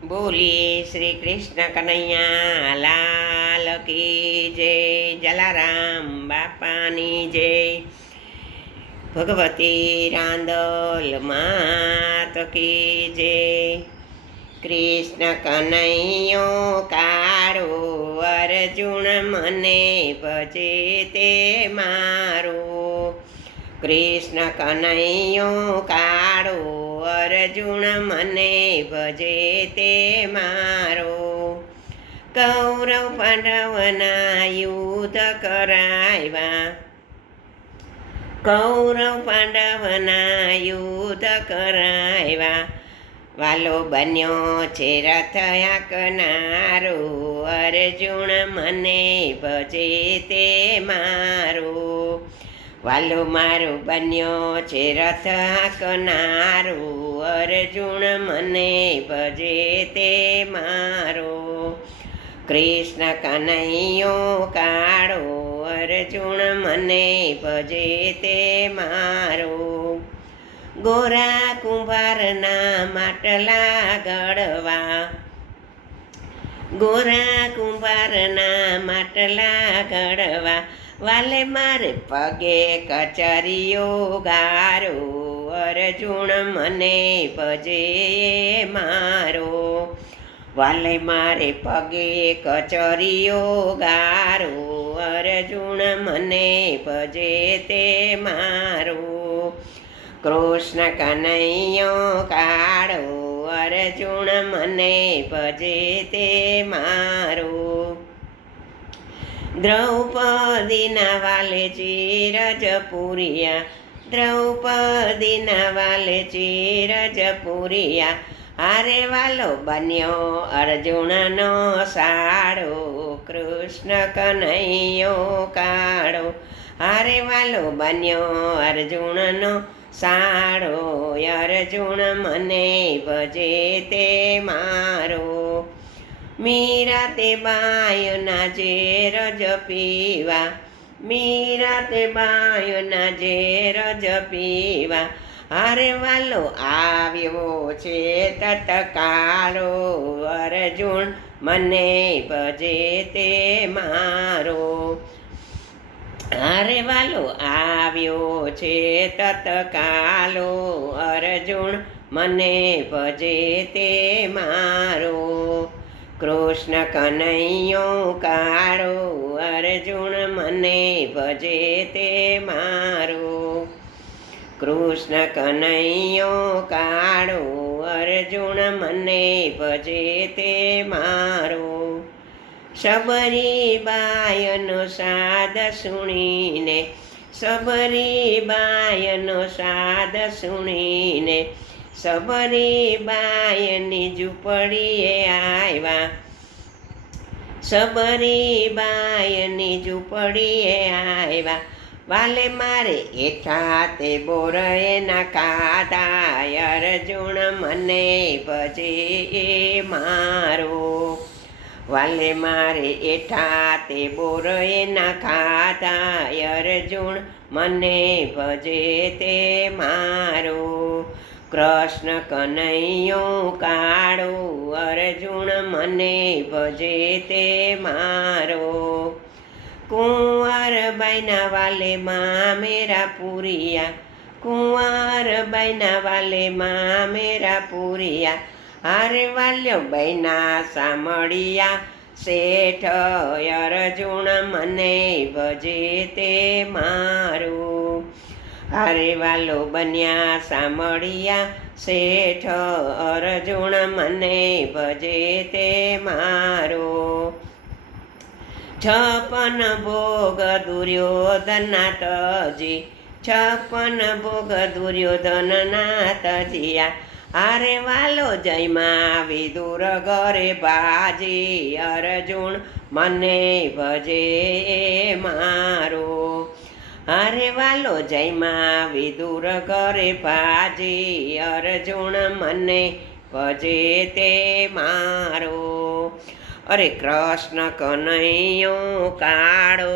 બોલીએ શ્રી કૃષ્ણ કનૈયા લાલ કી જય, જલારામ બાપાની જય, ભગવતી રાંદલ માત કી જય. કૃષ્ણ કનૈયો કાળો, અર્જુન મને ભજે તે મારો. કૃષ્ણ કનૈયો કાળો, અર્જુન મને ભજે તે મારો. કૌરવ પાંડવના યુદ્ધ કરાવ્યા, કૌરવ પાંડવના યુદ્ધ કરાવ્યા. વાલો બન્યો છે રથ હાંકનારો, અર્જુન મને ભજે તે મારો. વાલો મારો બન્યો છે રથ હાંકનારો, અર્જુન મને ભજે તે મારો. કૃષ્ણ કનૈયો કાળો, અર્જુન મને ભજે તે મારો. ગોરા કુંભારના માટલા ઘડવા, ગોરા કુંભારના માટલા ઘડવા. વાલે મારે પગે કચરીઓ ગારો, અર્જુન મને ભજે મારો. વાલે મારે પગે કચરીઓ ગારો, અર્જુન મને ભજે તે મારો. કૃષ્ણ કનૈયો કાળો, અર્જુન મને ભજે તે મારો. દ્રૌપદીના વાલે ચીરજ પૂરિયા, દ્રૌપદીના વાલે ચીરજ પૂરિયા. હારે વાલો બન્યો અર્જુનનો સાળો, કૃષ્ણ કનૈયો કાળો. હારે વાલો બન્યો અર્જુનનો સાળો, અર્જુન મને ભજે તે મારો. મીરા તે બાયના ઝેર જ પીવા, મીરા તે બાયના ઝેર જ પીવા. હારે વાલો આવ્યો છે તત્કાળો, અર્જુન મને ભજે તે મારો. હારે વાલો આવ્યો છે તત્કાલો, અર્જુન મને ભજે તે મારો. કૃષ્ણ કનૈયો કાળો, અર્જુન મને ભજે તે મારો. કૃષ્ણ કનૈયો કાળો, અર્જુન મને ભજે તે મારો. સબરીબાઈનો સાદ સુણીને, સબરીબાઈનો સાદ સુણીને. સબરીબાઈની ઝૂંપડીએ આવ્યા, સબરીબાઈની ઝૂંપડીએ આવ્યા. વાલે મારે એઠા તે બોરયના ખાધા, અર્જુન મને ભજે મારો. વાલે મારે એઠા તે બોરયના ખાધા, અર્જુન મને ભજે તે મારો. કૃષ્ણ કનૈયો કાળો, અર્જુન મને ભજે તે મારો. કુંવરબાઈના વાલે મામેરા પૂરિયા, કુંવરબાઈના વાલે મામેરા પૂરિયા. હારે વાલ્યો બૈના સામળિયા શેઠ, અર્જુન મને ભજે તે મારો. હારે વાલો બન્યા સામળિયા શેઠ, અર્જુન મને ભજે તે મારો. 56 ભોગ દુર્યોધનના તજી, 56 ભોગ દુર્યોધનના તજિયા. હારે વાલો જયમાં વિદુર ઘરે બાજી, અર્જુન મને ભજે મારો. હારે વાલો જયમાં વિદુર ઘરે બાજી, અર્જુન મને ભજે તે મારો. અરે કૃષ્ણ કનૈયો કાળો,